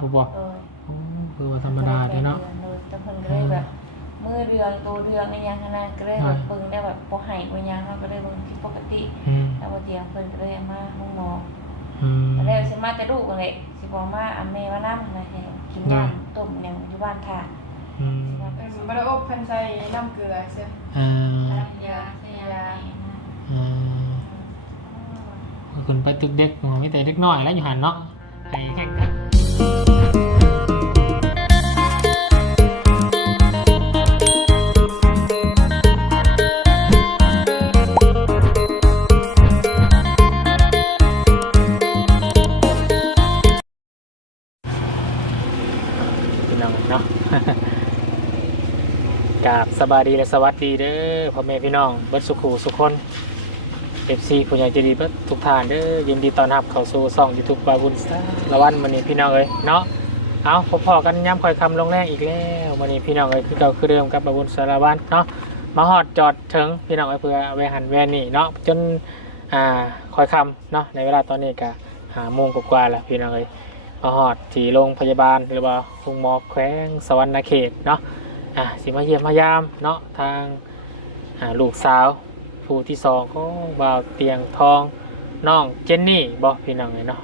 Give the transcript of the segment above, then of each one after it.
ผู้บ่เออโอ้คือว่าธรรมดาเด้เนาะเลยแต่เพิ่นก็เลยแบบมือเรืองตัวเรืองในยังขนาดก็เลยแบบเบิ่งได้แบบบ่ให้บ่ยังเฮาก็เลยเบิ่งผิดปกติอืมแล้วบ่เตียงเพิ่นก็เลยเอามาห้องหมออืม ตอนแรกสิมาแต่ลูกนั่นแหละสิบ่มาอาแม่ว่านำนะให้กินยาต้มหยังอยู่บ้านท่าอืมสิมาเป็นบริโภคพันใส่น้ำเกลือใช่เออยาใส่ยาเออคุณไปตึกเด็กของมีแต่เด็กน้อยแล้วอยู่หันเนาะให้แข่งกันพี่น้อง เนาะกาบสบายดีและสวัสดีเด้อพ่อแม่พี่น้องเบิดสุขูสุขคน เอฟซีผู้ใหญ่ใจดีเบิดทุกท่านเด้อยินดีต้อนรับเข้าสู่ช่องยูทูบบาบุญสาละวันมื้อนี้พี่น้องเอ้ยเนาะเอาพอๆกันย้ำคอยคำลงแรงอีกแล้วมื้อนี้พี่น้องเอ้ยคือเก่าคือเดิมกับบาบุญสารวันเนาะมาฮอดจอดถึงพี่น้องเอ้ยเพื่อเอาไปหันแวนนี่เนาะจนอ่าคอยคำเนาะในเวลาตอนนี้ก็หาโมงกว่าๆแล้วพี่น้องเอ้ยมาฮอดที่โรงพยาบาลหรือว่าโรงหมอแขวงสวรรณเขตเนาะอะสิมาเยี่ยมมายามเนาะทางอ่าลูกสาว ผู้ที่สองของบ่าวเตียงทองน้องเจนนี่บอกพี่น้องเลยเนาะ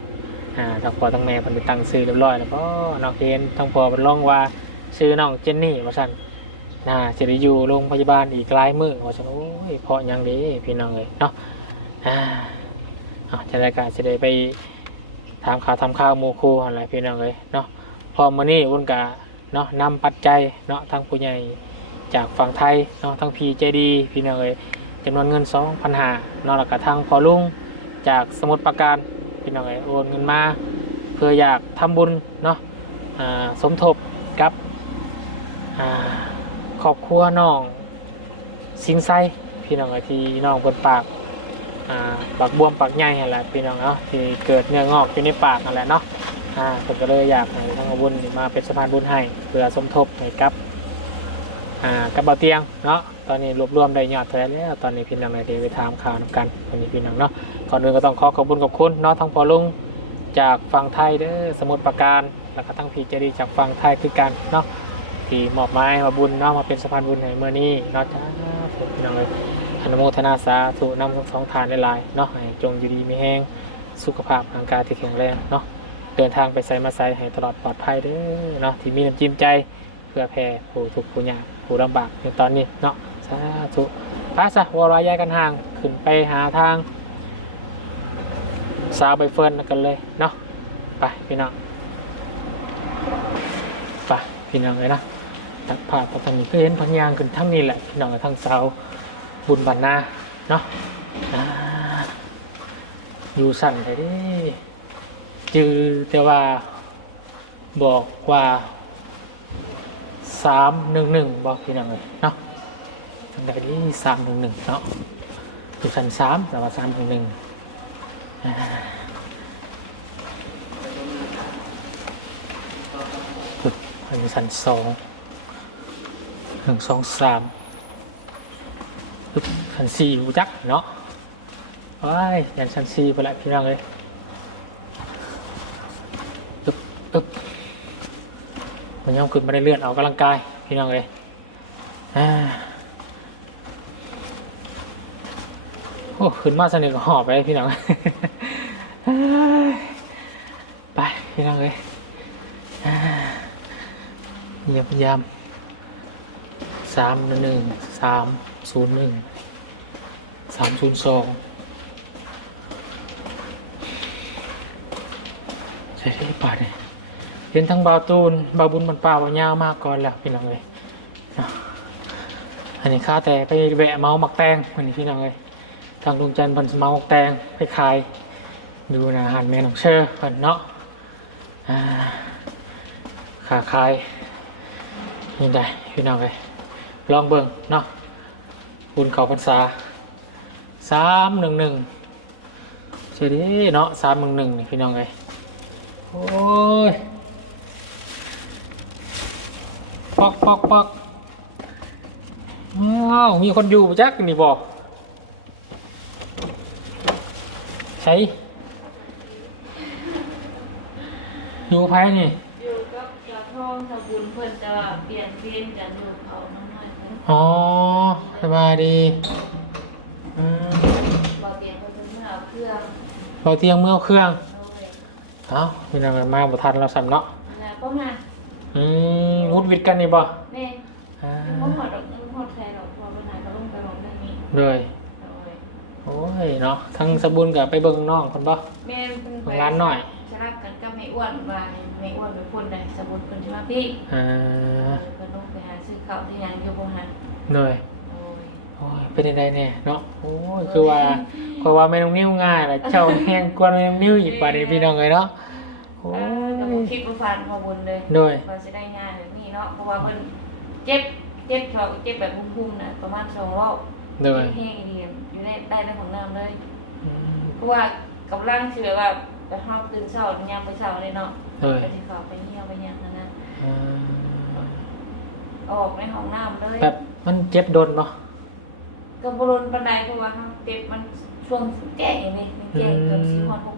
อ่าทั้งพ่อทั้งแม่เพิ่นไปตั้งชื่อเรียบร้อยแล้วก็น้องเคนทั้งพ่อเพิ่นร้องว่าชื่อน้องเจนนี่ว่าซั่นน่าสิได้อยู่โรงพยาบาลอีกหลายมื้อว่าซั่นโอ้ยเพราะหยังเดีพี่น้องเลยเนาะอ่าอะจะได้ก็สิได้ไปถามข่าวทำข่าวหมู่ครูอะไรพี่น้องเลยเนาะพอมื้อนี้วุ่นกะเนาะนำปัจจัยเนาะทางผู้ใหญ่จากฝั่งไทยเนาะทางพีเจดีพี่น้องเอ้ย จำนวนเงิน2 0 0 0หานาะแล้วก็ทางพอลุงจากสมุทรปราการพี่น้องเอยโอนเงินมา เพื่ออยากทำบุญเนาะสมทบกับครอบครัวน้องสินไซพี่น้องเอยที่น้องเปิดปากปากบวมปากใหญ่นั่นแหละพี่น้องเนาะที่เกิดเนื้องอกอยู่ในปากนั่นแหละเนาะผมก็เลยอยากให้ทางบุญมาเป็นสะพานบุญให้เพื่อสมทบให้กับ อ่ากับเบาเตียงเนาะตอนนี้รวบรวมได้ยอดเท่าไหร่แล้วตอนนี้พี่น้องในทีไปถามข่าวนำกันตอนนี้พี่น้องเนาะก่อนอื่นก็ต้องขอขอบคุณขอบคุณเนาะทั้งพอลุงจากฝั่งไทยเด้อสมุทรปราการแล้วก็ทั้งพีเจดีจากฝั่งไทยคือกันเนาะที่มอบหมายมาบุญเนาะมาเป็นสะพานบุญให้เมื่อนี้เนาะจ้าผมพี่น้องเลยอนุโมทนาสาธุนำทั้งสองทานหลายๆเนาะให้จงอยู่ดีมีแห้งสุขภาพร่างกายที่แข็งแรงเนาะเดินทางไปใส่มาใส่ให้ตลอดปลอดภัยเด้อเนาะที่มีน้ำจิ้มใจเพื่อแผ่ผู้ทุกข์ผู้ยาก ผู้ลำบากในตอนนี้เนาะสาธุพระสะวรายายกันห่างขึ้นไปหาทางสาวใบเฟิร์นกันเลยเนาะไปพี่น้องไปพี่น้องเลยนะตัดผ่าตัดทางนี้ก็เห็นพังยางขึ้นทั้งนี้แหละพี่น้องทั้งสาวบุญบันนาเนาะอยู่สั่นเลยดิจือแต่ว่าบอกว่า สามหนึ่งหนึ่งบอกพี่น้องเลยเนาะทางใดที่สามหนึ่งหนึ่งเนาะอยู่ชั้นสามแต่ว่าสามหนึ่งหนึ่งปึ๊บอันชั้นสองหนึ่งสองสามปึ๊บชั้นสี่รู้จักเนาะว้ายยันชั้นสี่ไปละพี่น้องเลยอึ๊บอึ๊บ มันย่อมขึ้นมาได้เลื่อดออกกำลังกายพี่น้องเลยอ่าโอ้ขึ้นมาสนิทก็หอบไปพี่น้องไปพี่น้องเลยเยียมยามสามหนึ่งสามศูนย์หนึ่งสามศูนย์สองใช่ได้ป่าเนี่ย เห็นทั้งบาตูนบาบุญมันป่าวยาวมากก่อนแหละพี่น้องเลยอันนี้ข้าแต่ไปแวะเมาหมักแตงวันนี้พี่น้องเลยทางดวงจันทร์เพันเมาหมักแตงไปขาย ดูนะหันแมน้องเชอร์เพิ่นเนาะอ่าขาขายยังไงพี่น้องเลยลองเบิ่งเนาะบุญเขาพรรษาสามหนึ่งหนึ่งเฉยดีเนาะสามหนึ่งหนึ่งนี่พี่น้องเลยโอ้ย ปอกปอกปอกว้าวมีคนอยู่ปะจักนี่บอก ใช่อยู่ภายนี่เดี๋ก็จะท่องสบุญเพิ่นจะเปลี่ยนเปลี่ยนกันดูเขาน้อยๆเพิ่นอ๋อสบายดีอืมบ่เตรียมเพิ่นเพิ่นเมื่อเอาเครื่องเราเตรียมเมื่อเอาเครื่องเอาไว้เอ้าพี่น้องมาบ่ทันเราสั่นเนาะแล้วก็มา อืมวุดวิดกันนี่บ่แม่อ่าบ่หอดดอกบ่หอดใส่ดอกพอเพิ่นหาก็ลงไปลงได้นี่เลยเอาไว้โอ้ยเนาะทั้งสบุญกับไปเบิ่งน้องคนบ่แม่เพิ่นไปร้านหน่อยสลับกันกับแม่อ้วนว่าแม่อ้วนเป็นคนใดสบุญเพิ่นสิมาพี่อ่าเพิ่นลงไปหาซื้อข้าวที่หยังอยู่บ่หันเลยโอ้ยโอ้ยเป็นยังไงเนี่ยเนาะโอ้ยคือว่าคือว่าแม่น้องนิ้วง่ายแหละเจ้าแห้งกว่าแม่น้องนิ้วอีกป่านนี้พี่น้องเลยเนาะโอ้เออก็ยบ่คิดบ่ฝันพอบุญเลยโดยว่าสิได้งานแบบนี้เนาะ เพราะว่าเพิ่นเจ็บ เจ็บท้องเจ็บแบบพุ่มๆน่ะประมาณ2รอบโดยแห้งๆดีอยู่ในได้ในของน้ำเลย อืมเพราะว่ากำลังสิแบบว่าไปเฮาตื่นเช้ายามไปเช้าเลยเนาะโดยก็สิเข้าไปเหี่ยวไปหยังนั่นนะอ่าออกในห้องน้ำเลย แบบมันเจ็บโดนปะก็บ่รุนปานใดเพราะว่าเฮาเจ็บมันช่วงแจ้งนี่มันแจ้งเกือบ4:00น6โมงเลยอืม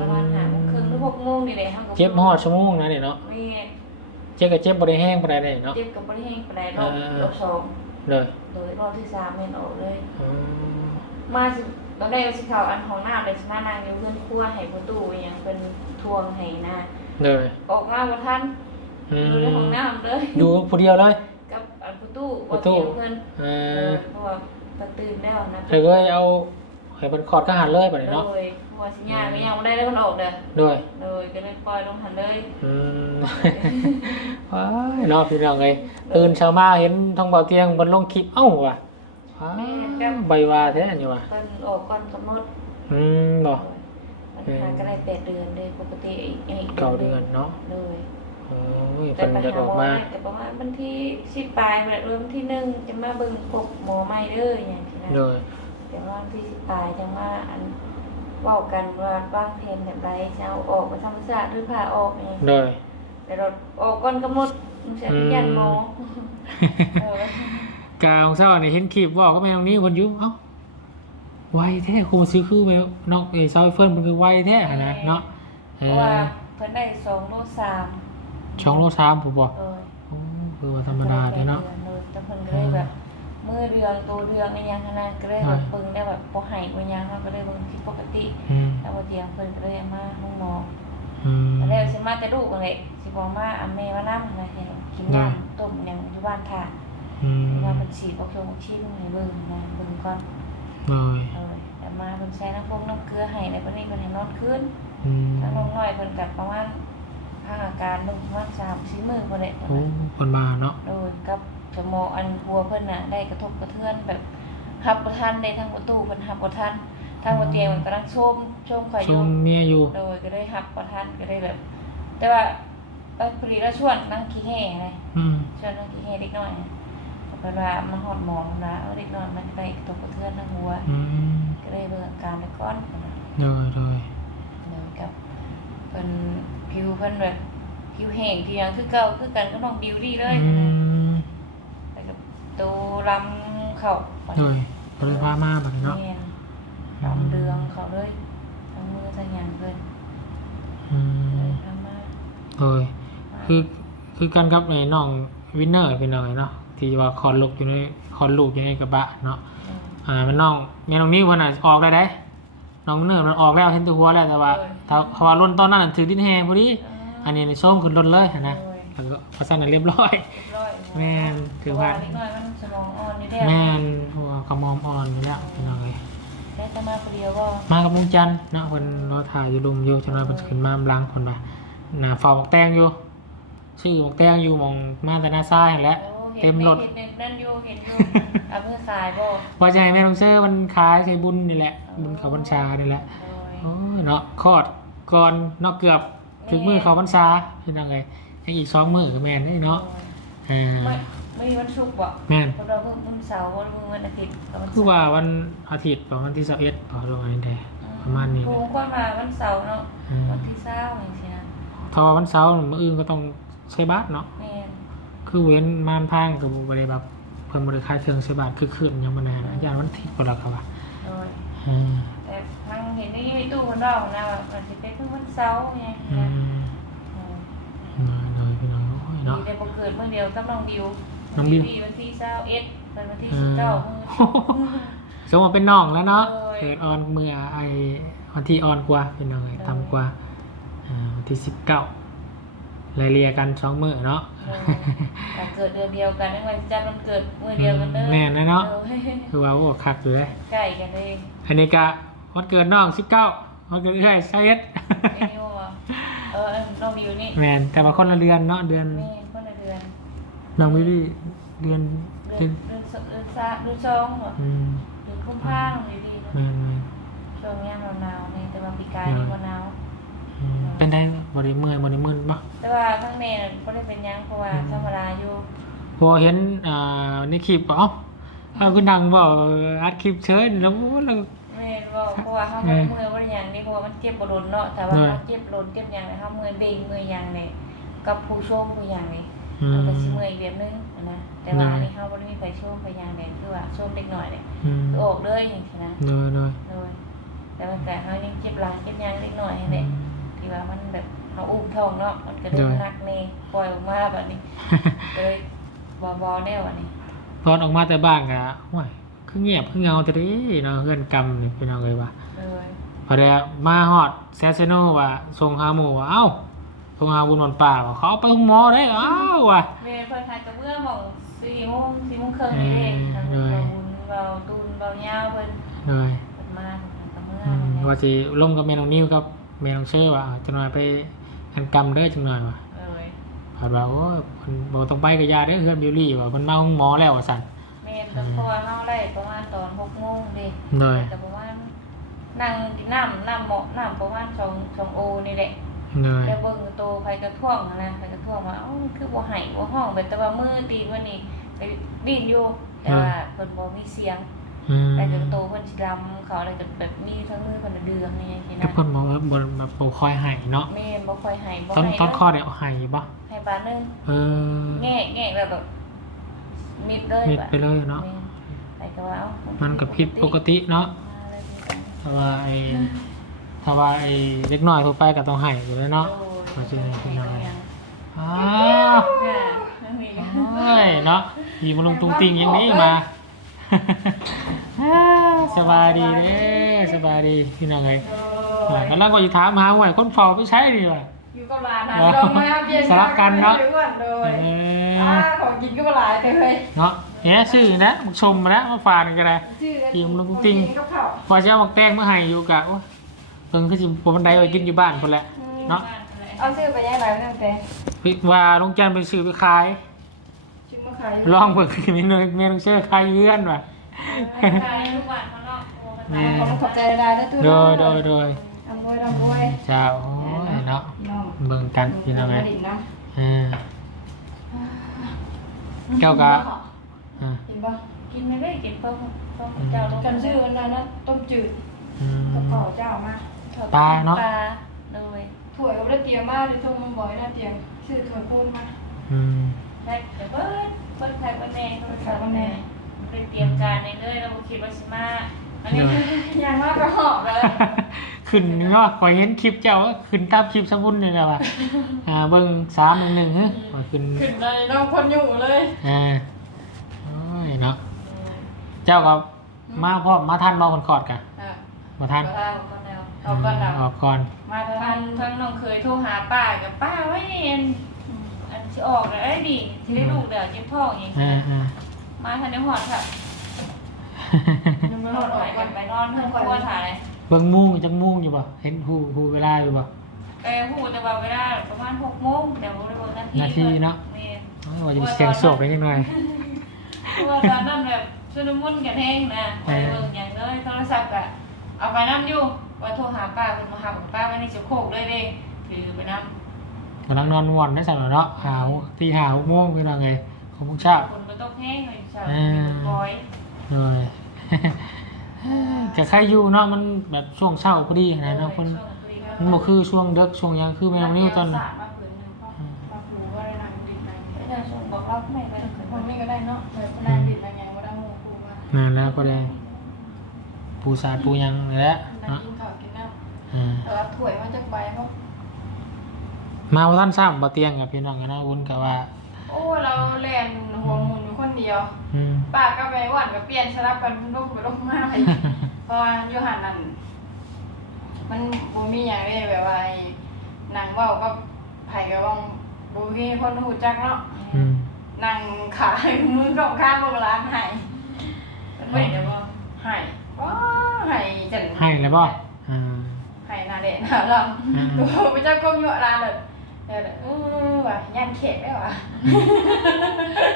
ประมาณ5โมงครึ่งหรือ6โมงนี่แหละเฮาก็เจ็บหอดชั่วโมงนะเนี่ยเนาะแม่เจ็บกับเจ็บบริแห้งปานใดเนี่ยเนาะเจ็บก็บ่ได้แห้งปานใดรอบอ่ารอบสองเลยโดยรอบที่สามแม่นออกเลยอืมมาสิตอนแรกสิเขาอันของหน้าเลยสิมานางอยู่เพื่อนครัวให้ประตูอหยังเป็นทวงให้นะเลยออกมาบ่ทันอือยู่ในห้องมน้ำเลยอยู่ผู้เดียวเลยกับอันประตูประตูบ่เตียงเพิ่นเอเอออเพราะว่าประตื่นแล้วนะเธอก็เอา ให้มันขอดกระหันเลยปานนี้เนาะโดยเพราะว่าสิย่างก็ยังบ่ได้แล้วมันออกเด้อโดย โดยก็เลยปล่อยลงหันเลยอืม ว้ายเนาะพี่น้องเลยตื่นเช้ามาเห็นท้องเบาเตียงบนลงคลิปเอ้าว่ะว้ายใบว่าแท้นี่ว่ะเพิ่นออกก่อนกำหนดอืมบ่มันหาก็ได้แปดเดือนเลยปกติอีกอีกเก้าเดือนเนาะเลยโอ้ยแต่เพิ่นปัญจะหาออกหมอมาไม่แต่ประมาณวันที่สิบปลายแบบวันที่หนึ่งจะมาเบิ่งพบหมอไม่เด้ออย่างที่นั้นโดย เดี๋ยววันที่สิบปลายจะมาอันเว้ากันว่าบ้างเพนแบบไรจะเอาออกมาทำศาสตร์หรือผ่าออกอย่างโดยแต่เราออกก่อนกำหนดมันจะเป็นยันหมอเออกาของเช้านี่เห็นคลิปว่าก็แม่น้องนี้คนอยู่เอ้าไวแท้ครูมาซื้อคือแมวน้องเอ้ยซาวเฟิร์นมันคือไวแท้อะนะเนาะเพเอราะอว่าเพิ่นได้สองโลสามช่องโลสามผมบอกเออโอ้คือว่าธรรมดาเด้เนาะเลยแต่เพิ่นก็เลยแบบ มือเรืองตัวเรืองในยังขนาดก็เลยแบบเบิ่งได้แบบบ่ให้บ่ยังเราก็เลยเบิ่งที่ปกติอืมแล้วบ่เตียงเพิ่นก็เลยเอามาห้องหมออืมตอนแรกสิมาแต่ลูกนั่นแหละสิบอกมาอาแม่มานํนะให้กินยาต้มหยังอยู่บ้านท่าอืมว่าเพิ่นฉีดบ่คงชิมให้เบิ่งนะเบิ่งก่อนเลยเออแต่มาเพิ่นใช้น้ำพงน้ำเกลือให้แล้วเพิ่นนี่เพิ่นให้นอนคืนอืมถ้าน้องน้อยเพิ่นก็ประมาณพักอาการเบิ่งประมาณ3-4มื้อพุ่นแหละโอ้คนมาเนาะโดยกับ สมองอันหัวเพิ่นน่ะได้กระทบกระเทือนแบบหับบ่ทันได้ทั้งประตูเพิ่นหับบ่ทันทางบ่เตียงมันกำลังชมชมข่อยอชยู่มเมียอยู่ โดยก็ได้หับบ่ทันก็ได้แบบ แต่ว่าไปพอดีแล้วชวนนั่งขี้แห่ไงอืมชวนนั่งขี้แห่เด็กน้อยน่ะเพิ่นว่ามันฮอดหมองนะเอาเด็กน้อยมันได้กระทบกระเทือนทางหัว อืมก็เลยเบิ่งอาการไปก่อนพุ่นน่ะเลยเลยเดี๋ยวกับเพิ่นผิวเพิ่นแบบผิวแห้งผิวหยังคือเก่าคือกันก็น้องบิวดี้เลย อืมไปกับ ตูลำเข้าไปเลยก็เลยพามาแบบนี้เนาะแม่นลำเรืองเขาเลยทั้งมือทั้งหยังเพิ่นอืเลมยทำมาเลยคือคือกันกับในน้องวินเนอร์เป็นยังไงเนาะที่ว่าคอนลูกอยู่ในคอนลูกอยู่ในกระบะเนาะอืมอ่ามันน้องแม่น้องนิ้ววันน่ะออกได้ได้น้องเนอร์มันออกแล้วเห็นตัวหัวแล้วแต่ว่าถ้าเพราะว่ารุ่นตอนนั้นนะถือดินแหงพอดีอันนี้ในส้มขึ้นรถเลยนะแล้วก็พอสั้นนเรียบร้อยเรียบร้อย แม่นถือว่านิดหน่อยมันสมองอ่อนนี่แหละแม่นหัวกระมอมอ่อนอยู่แล้วเป็นยังไงได้จะมาคนเดียวก็มากับลุงจันทร์เนาะคนรอถ่ายอยู่ลุมอยู่จนว่าเป็นขึ้นมาบลังคนว่าหน้าฟอหมกแตงอยู่ชื่อหมกแตงอยู่หมองมาแต่หน้าซ้ายนั่นแหละ โอ้ห็นเต็มรถ เห็นเห็นนั่นอยู่เห็นอยู่เอาเพื่อขายบ่ว่าจะให้แม่ลงเซอร์มันขายใช้บุญนี่แหละบุญเขาบัญชานี่แหละโดยโอ้ยเนาะคลอดก่อนเนาะเกือบ ถึงมือเขาพรรษาเป็นยังไงให้อีกสองมือกับแม่นนี่เนาะอ่า ไม่ไม่มีวันศุกร์บ่แม่นเพราะเราเพิ่งวันเสาร์วันมื้อวันอาทิตย์กับวันคือว่าวันอาทิตย์ประมาณที่สิบเอ็ดพอลงอันนี้ได้ประมาณนี้ครูก็มาวันเสาร์เนาะอืมวันที่เศร้าอย่างเงี้ยนะถ้าว่าวันเสาร์มื้ออื่นก็ต้องใช้บาทเนาะ แม่นคือเว้นม่านพางกับบริแบบเพิ่มบริคายเครื่องใช้บาทคือขึ้นยังมันนานนะยานวันอาทิตย์ก็แล้วครับว่าโดยอืมแต่ทางเห็นในยูทูบคนเรานะว่ามันสิเป็นเพิ่งวันเสาร์ไงอืนะม เนาะ แต่บ่เกิดเมื่อเดียวกับน้องบิวน้องบิวพี่วันที่21เป็นวันที่อืม19มื้อ สมมติเป็นน้องแล้วเนาะโอ้ยเกิดออนเมื่อไอวันที่ออนกว่าเป็นน้องไอ้โอ้ยทำกว่าอ่าวันที่สิบเก้าไล่เรียกันสองมื้อเนาะ เออแต่เกิดเดือนเดียวกันในวันจันทร์วันเกิดมื้อเดียวกันเด้อแม่นนะเนาะ ออคือว่าโอ้คักอยู่เลยใกล้กันเลยอันนี้ก็วันเกิดน้องสิบเก้าวันเกิดเอื้อยไซเอสไอ้นี่ว่า เออน้องบิวนี่แมนแต่ว่าคนละเดือนเนาะเดือนแม่คนละเดือนน้องวิลลี่เดือนเดืเดืออนนเดือนสเดือนสามเดือนสองเหรออืมเดือนกุมภาพันธ์อยู่ดีแมนแมนช่วงนี้หนาวๆนี่แต่ว่าปีกายนี่บ่หนาว อืมเป็นได้บริเมื่อยบริมื่นปะแต่ว่าข้างในน่ะบ่ได้เป็นหยังเพราะว่าธรรมดาอยู่พอเห็นอ่าในคลิปก็เอ้าเอาคือดังบอกอัดคลิปเชิญแล้วแล้ว แม่นบ่เพราะว่าเฮาบ่ได้เมื่อยบ่ได้หยังนี่เพราะว่ามันเจ็บบ่โดนเนาะแต่ว่าเออเฮาเจ็บโดนเจ็บหยังนี่เฮาเมื่อยเบ่งเมื่อยหยังนี่กับผู้ชมผู้หยังนี่อืมันมก็สิเมื่อยอีกแบบนึงนะแต่ว่าเอออัอันนี้เฮาบ่ได้มีไผชมไผหยังแดงคือว่าชมเล็กน้อยนี่อืมคือออกเลยจังซี่นะเนยเนยโดยแต่ว่าแต่เฮายังเจ็บหลังเจ็บหยังเล็กน้อยนี่แหละที่ว่ามันแบบเราอุ้มท้องเนาะมันก็เดินหักเนปล่อยออกมาแบบนี้เลยบอบอแน่วันนี้ตอนออกมาแต่บ้านก็ห่วย คือเงียบคือเงาแต่ดิเนาะเพื่อนกรรมนี่เป็นเอาเลยว่ะเลยพอได้มาฮอดแซสโนว่าส่งหาหมู่ว่าเอ้าส่งหาบุญวันป่าว่าเขาเอาไปห้องหมอได้เอ้าว่ะ เมย์เพิ่นทายกับเมื่อหมองสี่โมงสี่โมงครึ่งนี่เองทางเออเบาบุญเบาตูนเบายาวเพิ่นเลยเพิ่นมาทางกับเมื่ออืมนี่ว่าสิล่มกับเมนองนิวกับเมนองเชื่อว่าจังหน่อยไปอันกรรมเด้อจังหน่อยว่ะเลยผ่านว่าโอ้ยมันบอกต้องไปกับยาเด้อเพื่อนบิวลี่ว่ามันมาห้องหมอแล้วว่าสั่น เมย์ก็พอเฮาได้ประมาณตอนหกโมงเด้เลยแต่ประมาณนั่งกินน้ำน้ำเหมาะน้ำประมาณสองสองโอนี่แหละเลยแล้วเบิ่งโตไผกระท่วงอะนะไผกระท่วงว่าเอ้าคือบ่ให้บ่ห้องแบบแต่ว่ามือตีนวันนี้ไปดิ้นอยู่แต่ว่าเพิ่นบ่มีเสียงอืมแต่กระโตเพิ่นสิลำเขาอะไรก็แบบมีทั้งมือเพิ่นน่ะเดืองนี่สิก็นะเพิ่นบอกว่าบนแบบบ่คอยให้เนาะแม่บ่ค่อยให้บ่ตอนให้ตอนข้อเดี๋ยวให้บ่ให้บาทนึงเออ แง่แง่แบบแบบ มิดเลยมิดไปเลยเนาะแม่ไปก็ว่าเอ้ามันก็ผิดปกติเนาะมาเลยพี่กันถ้าว่าไอ้ถ้าว่าไอ้เล็กน้อยทั่วไปก็ต้องให้อยู่แล้วเนาะโอ้ยขอชื่อให้พี่น้องให้อ้าก็วยังเนี่ยนั่นนี่เอ้ยเนาะยีมาลงตุงติงอย่างนี้มาสบายดีเด้อสบายดีพี่น้องไงโอ้ยกำลังก็จะถามหาหวยคนเฝ้าไปใช้ดีว่ะอยู่ กับหลานนะอ๋อลงมาเปลี่ยนสลับกันเนาะไปอ้วนโดเอยออ่าของกินก็หลายไปเลยเนาะเนี่ยชื่อนะมึงชมมาแล้วมาฝากกันเลยชื่อกินลงติ้งกินกับข้าวพอจะเอาหมกแป้งมาให้อยู่กะโอ้ยเพิ่งคือสิผมบันไดไว้กินอยู่บ้านคนแหละเนาะเอาซื้อไปยังไงไม่ต้องแต่พี่ว่าลงจันทร์ไปซื้อไปขายชื่อมาขายลองเบิ่งมีเนยเมนเชื่อขายเยื่อนว่ะขายทุกวันข้างนอกโอ้มันแม่ตายขอบคุณขอบใจได้แล้วทุกโดยโดยโดย ทำด้วยทำด้วยเจ้าโอ้ยเนาะน้องเบิ่งกันพี่น้องไงดินนะอ่าเจ้ากะอ่าเห็นปะกินไม่ได้กินเพิ่มเพิ่มเจ้าลูกกันชื่อวันนั้นนะต้มจืดอืมกับข้าวเจ้ามาปลาเนาะปลาเลยถั่วยกับเลือดเตียมากเลยทุ่งมันบ่อยนะเตียงชื่อถั่วยพูนมาอืมใช่เดี๋ยวเบิ้ลเบิ้ลไข่เบิ้ลแน่เบิ้ลไข่เบิ้ลแน่เป็นเตรียมการในเรื่อยเราบุคิดว่าชิมา อันนี้อย่างมากก็หอบเลยขึ้นเนาะขอยเห็นคลิปเจ้าก็ขึ้นตามคลิปสมุนนี่แหละว่ะอ่าเบิ่งสามหนึ่งหนึ่งฮะขอยขึ้นขึ้นเลยน้องคนอยู่เลยอ่าโอ้ยเนาะเจ้าก็มาพร้อมมาทันมาคนกอดกันอะมาทันก็ได้ก็แล้วเอาก็แล้วออกก่อนมาทาทางนทางน้องเคยโทรหาป้ากับป้าไว้เอ็นอันที่ออกเลยไอ้ดีที่ได้ลูกเดี๋ยวเจ็บท้องอย่างอ่าอ่ามาทันในหอดค่ะยังไม่ นหออนดอไหวอกกัก่อนนไปนอนเพิ่งครัวถ่ายเลยเบิ่งมุ่งจังมุ่งอยู่ป่ะเห็นหูหูเวลาอยู่ป่ะแต่หูแต่ว่าเวลาประมาณหกโมงเดี๋ยวเราเบิ่งนาทีนาทีเนาะนี่โอ้ยว่าจะเสียงโศกไปนิดหน่อยตัวตอนนั้นแบบชุนมุนกันแห้งนะไปเบิ่งอย่างเลยโทรศัพท์อะเอาไปน้ำอยู่ว่าโทรหาป้าเป็นมาหาของป้าไว้ในเจ้าโคกเลยเด้ถือไปน้ำกำลังนอนม่วนได้สั่งเนาะหาวที่หาวโมงคือว่าไงของพวกเช้าคนมันต้องแห้งเลยใช่อ่าบอยเลย แต่ใครอยู่เนาะมันแบบช่วงเช้าพอดีนะเนาะคนมันบ่คือช่วงเด็กช่วงหยังคือแมวนิ้วตอนสามมาผืนหนึ่งพ่อมาผูว่าได้นางดินนางไม่ได้ชงบอกเราไม่ไม่เคยคนนี้ก็ได้เนาะแต่นางดินนางไงว่าได้หมูผูมานั่นแล้วก็ได้ปูสาดปูหยังนี่แหละนางเนาะกินข้าวกินน้ำอ่าแต่ว่าถ้วยมันจะใบเพราะมาว่าท่านทราบบ่เตียงกับพี่น้องกันนะวุ้นกับว่า โอ้เราแล่นหัวหมุนอยู่คนเดียวอืมป้าก็ไปหว่านก็เปลี่ยนสลับกันลงไปลงมาไปเพราะว่าอยู่หันนั่นมันบ่มีหยังเลยแบบว่าไอ้นางเว้าก็ไผก็ว่างบ่มีคนฮู้จักเนาะอืมนางขายมือสองข้างโรงร้านให้มันไม่ได้บ่ให้ว้าให้จันให้เลยบ่อ่าให้หน้าเด่นหน้าลอืมำตัวพระเจ้าก้มยั่วร้านเลย เออเออว่ะยันเขกได้ว่ะ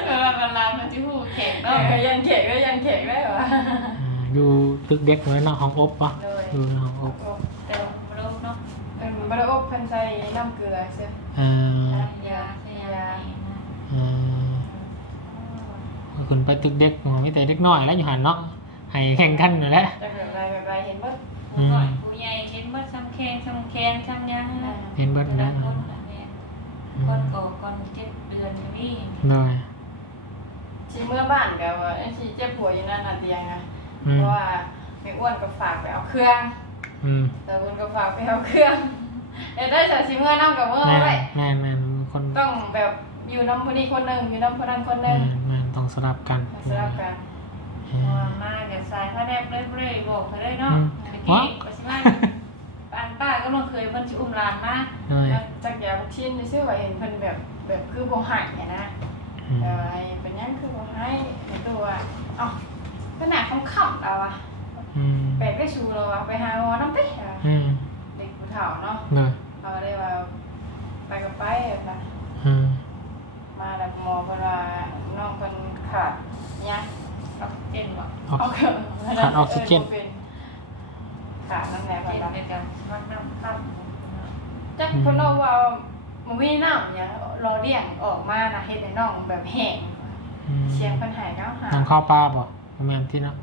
เออมันลางมันจะหูแข็งเอเนาะอยันเขกได้ยันเขกได้ว่ะอ่าอยู่ตึกเด็กเหมือนเนาะห้องอบปะเลยอยู่ในห้องอบเดี๋ยวมาดูเนาะเป็นบะอบเพิ่นใส่น้ำเกลือเสื้ออ่ายาใช่ยาอ่าคุณไปตึกเด็กของไม่แต่เด็กน้อยแล้วอยู่หันเนาะให้แข่งกันนั่นแหละจะแบบไรแบบไรเห็นบ่ผู้น้อยผู้ใหญ่เห็นว่าซ้ำแข้งซ้ำแขนซ้ำยังเห็นเบิดคนนะ คนคนก่อก่อนเจ็ดเดือนอยู่นี่หน่อยชีเมื่อบ้านกับว่าไอ้ชีเจ็บหัวอยู่นั่นน่ะเตียงอะอืเพมราะว่าไม่อ้วนก็ฝากไปเอาเครื่อง อืมแต่บุญก็ฝากไปเอาเครื่องเอ้ได้จากชีเมื่อน้ำกับเมื่อแม่ไว้แม่แม่คนต้องแบบอยู่น้ำคนนี้คนหนึ่งอยู่น้ำคนนั้นคนหแม่นึ่งแม่ต้องสลับกันสลับกันอ่ามาเดี๋ยวสายผ้าแดบเรื่อยๆบอกเขาได้เนาะอืม เมื่อกี้ปัสมา ป้านป้าก็ลองเคยเพิ่นชิอุ้มหลานมาหน่อยแล้วจากยาบุชินนี่ชื่อว่าเห็นเพิ่นแบบแบบคือบ่หายเนี่ยนะอืมแต่ว่าไอ้เป็นหยังคือบ่หายในตัวเอ้าขนาดคำขับเราอะอืมแปลกได้ชูเราอะไปหาหมอน้ำเต้อะอืมเด็กผู้เฒ่าเนาะหน่อยเขาก็ได้ว่าไปกับไปแบบอืมมาแบบหมอเวลาน้องเป็นขาดเนี่ยกับเจนบอกออกเอาเกิดขาดออกซิเจน ขาดน้ำแหน่เจก่อนนละเดียวกันมันน้ำข้ามจักคนเราว่ามันมีน้ำอย่างรอเลี้ยงออกมานะเฮ็ดให้น้องแบบแห้งอืมเสียงปัญหาเก้าหาน้ำข้าวปลาบ่ประมาณที่เนาะ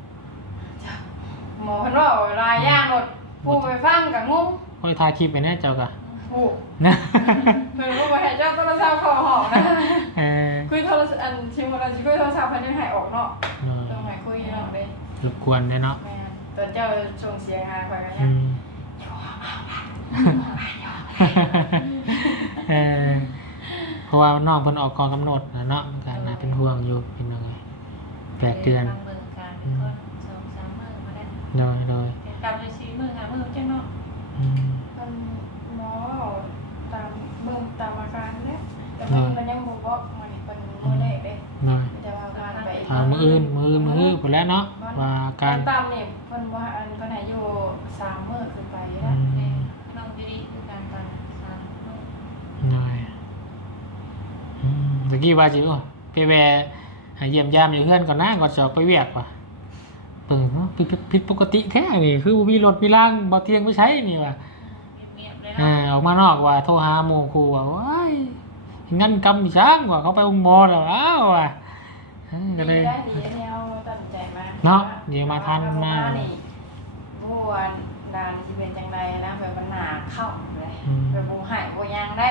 หมอเพิ่นว่าลายย่างหมดผู้ไปฟังกับงงค่อยถ่ายคลิปไปแน่เจ้ากะผู้นะเพิ่นก็บ่ให้เจ้าโทรศัพท์เข้าห้องนะเออคุยโทรศัพท์อันชิมเราสิคุยโทรศัพท์เพิ่นยังให้ออกเนาะหน่อยต้องให้คุยเนาะเด้รบกวนเลยเนาะแม่ ตอนเจ้าส่งเสียงหาข่อยก็อืยังมเออเพราะว่าน้องเพิ่นออกกองกำหนดนะเนาะมันก็น่าเป็นห่วงอยู่พี่น้องเอ้ยแปดเดือนบางเมืองการคนสองสามมือมาได้โดยโดยกลับไปสี่มือหามือเจ้าเนาะอืมมันหมอตามเบิ่งตามอาการเด้แต่มันมันยังบ่บอก การไปถามมืออื่นมืออื่นมืออื่นไปแล้วเนาะว่าการตามนี่เพิ่นว่าอันเพิ่นให้อยู่3มื้อขึ้นไปอืนะมน้องดีคือการตอนสามมือหน่อยอืมตะกี้ว่าจิโอ้ไปแวะหาเยี่ยมยามอยู่เพื่อนก่อนนะก่อนจะออกไปเวียกว่ะเปิงเนาะผิดผิดผิดปกติแท้นี่คือบ่มีรถมีล่างบ่เตียงไปใช้นี่ว่ะ เงียบๆเลยอ่าเนาะออกมานอกว่าโทรหาหมู่ครูว่าว้ายงั้นกำอีช้างว่าเขาไปองค์บอแล้วอ้าวว่ะเออก็เลยดีได้ดีแนวตัดสินใจมาเนาะเดี๋ยวมาทันมา นี่บ่ว่าดานสิเป็นจังไดนะแบบมันหนาเข้าเลยอืมแบบบ่หายบ่ยังได้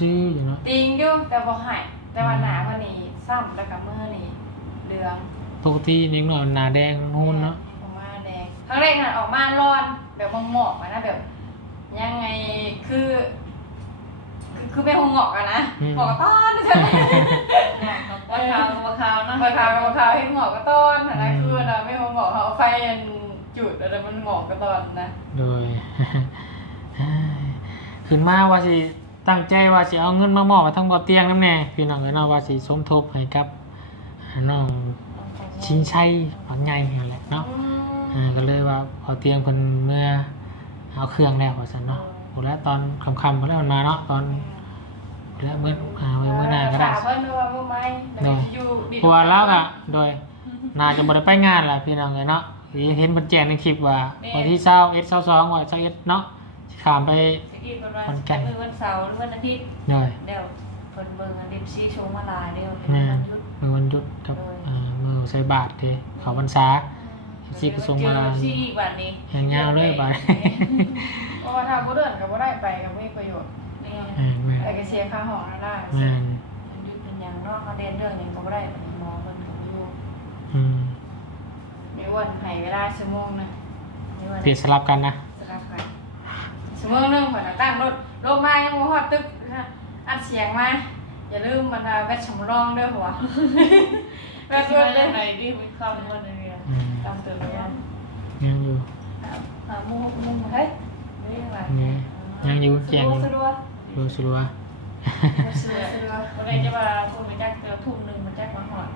ซื่อๆอยู่เนาะติงอยู่แต่บ่หายแต่ว่าหนาเพิ่นนี่ซ้ำแล้วก็มือนี่เหลืองปกตินิดหน่อยมันหน้าแดงนู่นเนาะออกมาแดงครั้งแรกน่ะออกมาร้อนแบบหมอกๆอะนะแบบ ยังไงคือ คือคือไม่หงอกอะนะหงอกกระต้อนใช่ไห มว่าขาวว่าขาวเนาะมาขาวมาขาวให้หงอกกระต้อนอะนะคือน่ะไม่หงอกเขาเอาไฟอันจุดอะไรมันหงอกกระต้อนนะโดยขึ้นมาว่าสิตั้งใจว่าสิเอาเงินมามอบให้ทั้งบ่อเตียงน้ำแน่พี่น้องเอ้ยเนาะว่าสิสมทบให้กับน้องชิงชัยฝังใหญ่นั่นแหละเนาะอืมอ่าก็เลยว่าพอเตียงเพิ่นเมื่อเอาเครื่องแล้วว่าซั่นเนาะโอ้แล้วตอนค่ำๆเพิ่นแล้วมันมาเนาะตอน แล้วเมื่ออ่าไว้เมื่อหน้าก็ได้ฝเพิ่นด้วยว่ามือไม้แต่ว่าอยู่ดินเพราะว่าแล้วก็โดยน่าจะบ่ได้ไปงานล่ะพี่น้องเอ้ยเนาะเห็นเพิ่นแจ้งในคลิปว่าวันที่20 22ว่า21เนาะสิข้ามไป สกีวันวันมือวันเสาร์หรือวันอาทิตย์เลยเดี๋ยวคนเบิ่งอันดิบซีชงมาลายเดี๋ยวเป็นแม่วันหยุดมือวันหยุดกับอ่ามือใส่บาทเด้เขาพรรษาซีกระทรวงมาลาย เจอซีอีกวันนี้แหงยาวเลยบาทเพราะว่าถ้าผู้เดินก็บ่ได้ไปก็ไม่มีประโยชน์นี่ แม่นแม่นแต่ก็เสียค่าห้องนั่นได้แม่นหยุดเป็นอย่างนอกเขาเรียนเรื่องอย่างก็บ่ได้หมอเพิ่นก็บ่อยู่อืมมีวันให้เวลาชั่วโมงหนึงนี่ว่าเปลี่ยนสลับกันนะสำหรับใครชั่วโมงหนึงข่อยก็ตั้งรถลงมายังบ่ฮอดตึกอัดเสียงมาอย่าลืมมันเอาแวดสำรองด้วยหัวแวแบบดเพื่เพื่ออนนเลเลยยไหนดิมีคำว่าอะไรอืมตามตัวเลยยังอยู่หามุมมุมเฮ้ยเรื่องอะไรนี่ยังอยู่แจงอยู่ สะดวกรู้สึกว่าสะดวก สะดวกวันนี้จะมาคุณไปจักเจอทุ่มหนึ่งมาจักมาหอด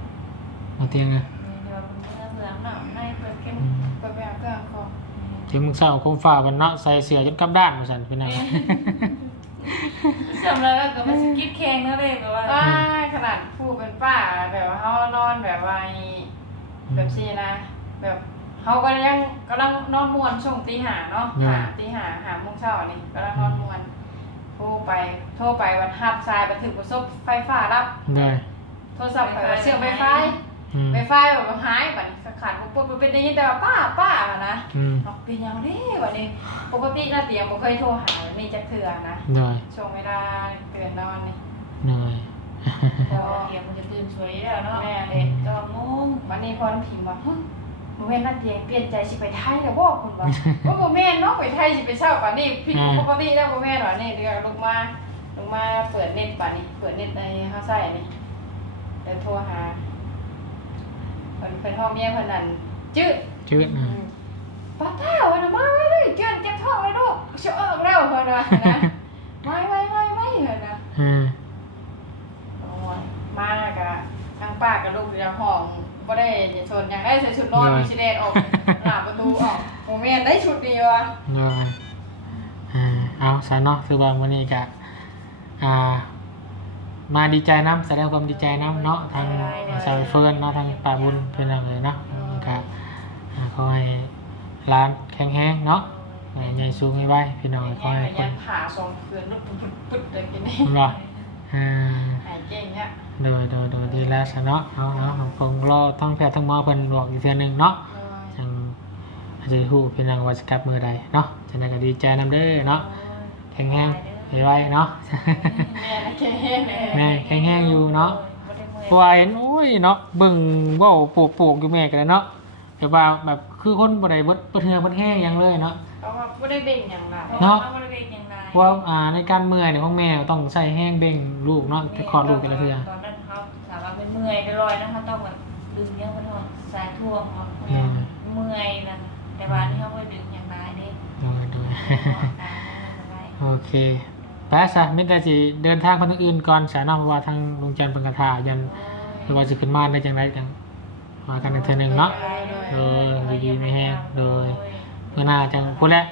เอาเตียงเลยเดี๋ยวคุณเมื่อเมืองหนาวในเปิดเข้มอืมเปิดแบบเครื่องคอเที่มึงเศร้าคงฝ่าวันเนาะใส่เสื้อจนกลับด้านมาสั่นเป็นไงจำเลยว่าก็มันสกิดแข่งนั่นเองแบบว่าป้าขนาดผู้เป็นป้าแบบว่าเขานอนแบบว่าแบบซีนะ แบบเขาก็ยังกำลังนอนมวนช่วงตีหาเนาะหาตีหาหาโมงเช้านี่กำลังนอนมวน โทรไป โทรไปวันฮับทรายไปถึงประสบไฟฟ้ารับ ได้โทรศัพท์ไปว่าเชื่อมไฟฟ้าอืมไฟฟ้าแบบว่าหายแบบขาดปุ๊บปุ๊บเป็นได้ยินแต่ว่าป้าป้าอะนะอืมนอกเป็นยังนี้วันนี้ปกติหน้าเตียงบ่เคยโทรหาแบบนี่จะเถื่อนะได้ช่วงเวลาเกินนอนนี่ได้แต่ว่าเดี๋ยวมันจะตื่นสวยแล้วเนาะแม่เด็กก็งงวันนี้พอน้ำพิมพ์ว่าฮึ โมเมนต์หน้าเตียงเปลี่ยนใจสิไปไทยแล้วบอกคุณว่าว่าโมเมนต์เนาะไปไทยสิไปเช่าป่านนี้พี่ปกติแล้วโมเมนต์ว่านี่เดือนลงมาลงมาเปิดเน็ตป่านนี้ เปิดเน็ตในเฮาใส่นี่เดี๋ยวโทรหาเพิ่นเพิ่นห้องเมียเพิ่นนั่นจื้อจืดนะป้าเต้าวันมาไว้เลยเกินเก็บท้องไว้ลูกเชื่อออกแล้วเพิ่นว่านะไว้ไว้ไว้ไว้เพิ่นนะอืมโอ้ยมาแล้วก็ทั้งป้ากับลูกอยู่ในห้อง บ่ได้จะชนอย่างได้ใส่ชุดนอนมีสิเดนออกหน้าประตูออกโมเมนต์ได้ชุดเดียวอะได้อ่าเอาซะเนาะคือบางวันนี้กะอ่า มาดีใจน้ำแสดงความดีใจน้ำเนาะทางสาวเฟิร์นเนาะทางป่าบุญเป็นอะไรเนาะกะอ่าขอให้ร้านแข็งแรงเนาะอ่าใหญ่สูงไม่ไหวพี่น้องขอให้คยันนผ่าทรงคืนนุดปุ๊ดปุ๊ดเลยกินนี่รอ อ่าหายเก่งเนี่ยโดยโดยโดยดีแล้วซะเนาะเอาเอาผมคงรอทั้งแพทย์ทั้งหมอเพิ่นบอกอีกเทื่อหนึงเนาะจังอาจจะฮู้เป็นจังว่าจะกลับมื้อใดเนาะจังได๋ก็ดีใจนํเด้อเนาะแข็งแรงไวๆเนาะ แม่นะแก่แม่แม่แข็งแรงอยู่เนาะ เพราะว่าเห็นโอ้ยเนาะเบิ่งเว้าโปกๆอยู่แม่กันเลยเนาะแต่ว่าแบบคือคนบ่ได้เบิดบ่เทื่อบ่แห้งหยังเลยเนาะ เพราะว่าบ่ได้เบ่งอย่างไรเนาะบริเวณยังไง เพราะว่าอ่าในการเมื่อยเนี่ยของแม่ต้องใช้แห้งเบ่งลูกเนาะแต่คลอดลูกแต่ละเทื่อตอนนั้นเขาถามว่าเป็นเมื่อยได้ลอยนะเขาต้องแบบดึงเนี้ยมันต้องสายท่วงเขาอืมเมื่อยนะแต่ว่านี่เขาไม่ดึงอย่างไรเด้โดยโดย โอเคแป๊ซะมิแต่สิเดินทางไปทางอื่นก่อนสาเนาะเพราะว่าทางลุงจันทร์เป็นกระทายันหรือว่าจะขึ้นมาได้จังไดจังว่ากันอีกเทื่อหนึงเนาะโดยดีๆไม่แห้งโดยเมื่อหน้าจังพุ่นแหละ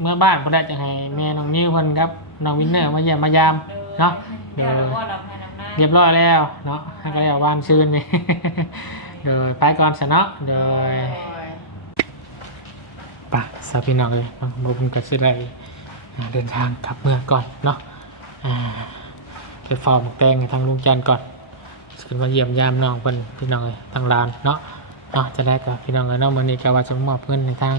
เมื่อบ้านพุ่นแหละจะให้แม่น้องนิ้วเพิ่นครับน้องวินเนอร์มาเยี่ยมมายามเนาะเดี๋ยวเราก็ดับให้น้ำหน้าเรียบร้อยแล้วเนาะให้ก็แล้ววานซื่นนี่โดยไปก่อนซะเนาะโดยไป่ะสาพี่น้องเลยน้องบ่บุญก็สิได้อ่าเดินทางกลับเมืองก่อนเนาะอ่าไปเฝ้าหมกแตงให้ทางลุงจันทร์ก่อนขึ้นมาเยี่ยมยามน้องเพิ่นพี่น้องเลยทางลานเนาะเนาะจะได้กับพี่น้องเลยเนาะมื้อนี้ก็ว่าจะมอบเงินในทาง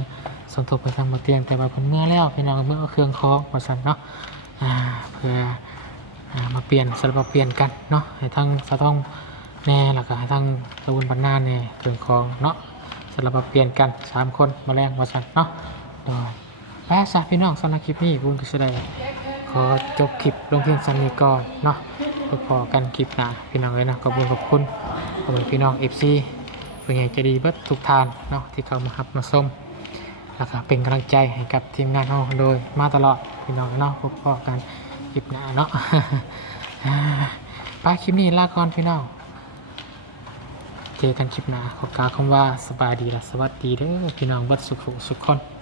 สมทบไปทางบ่เตียงแต่ว่าเพิ่นเมื่อแล้วพี่น้องเมื่อเครื่องคล้องว่าซั่นเนาะเพื่ออมาเปลี่ยนสลับเปลี่ยนกันเนาะให้ทั้งสะท้องแน่แล้วก็ให้ทั้งตะวันบรรณาแน่เกินคลองเนาะสลับเปลี่ยนกันสามคนมาแรงมาสั่นเนาะโดยแล้ซะพี่น้องสำหรับคลิปนี้บุญก็จะได้ขอจบคลิปลงเพียงสั้นนี้ก่อนเนาะพบพอกันคลิปหน้าพี่น้องเลยนะขอบคุณขอบคุณขอบคุณพี่น้อง FC เป็นไงจะดีเบิดทุกทานเนาะที่เขามาหับมาส้ม แล้วก็เป็นกำลังใจให้กับทีมงานเราโดยมาตลอดพี่น้องเนาะพบพอกันคลิปหน้าเนาะป้าคลิปนี้ลาก่อนพี่น้องเจอกันคลิปหน้าขอกล่าวคำว่าสบายดีและสวัสดีเด้อพี่น้องบัดสุขสุขคน